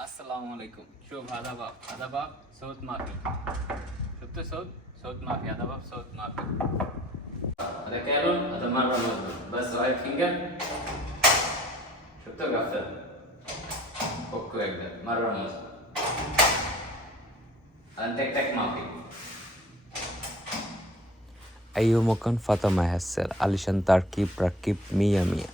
السلام عليكم. شوف هذا باب، هذا باب صوت ما في. شفت صوت ما في. هذا باب صوت ما في. هذا كيبل، هذا مرة مظبوط بس رايت فينجر. شفته قفل. فكه يقدر مرة مظبوط. هذا تك تك ما في. أيوة مكان فاطمة هسل علشان تركيب 100.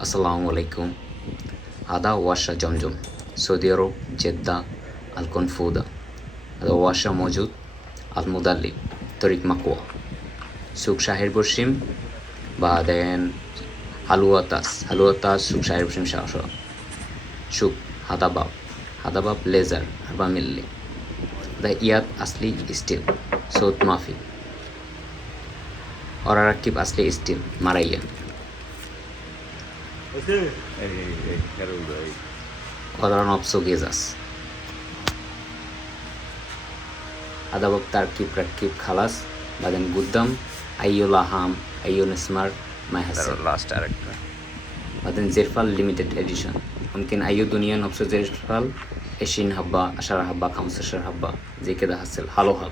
Assalamualaikum. هذا ورشة زمزم سعودي عرب جدة الكنفودة. هذا ورشة موجود المدلي طريق مكوى سوق شاهر برشيم. بعدين حلوة تاس سوق شاهر برشيم شاشة. شوف هذا باب ليزر 4 مللي. هذا إياد أصلي ستيل صوت ما في. और रकीब असली steel नौعية. قدران أبسو جيزاس. هذا باب تركيب خلاص. بعدين قدام أيو لاهام أيو نسمار ما يحصل. بعدين زيرفال ليميتد إديشن. ممكن أيو دنيا نبسو زيرفال 20 حبة 10 حبة 15 حبة زي كده حصل حلو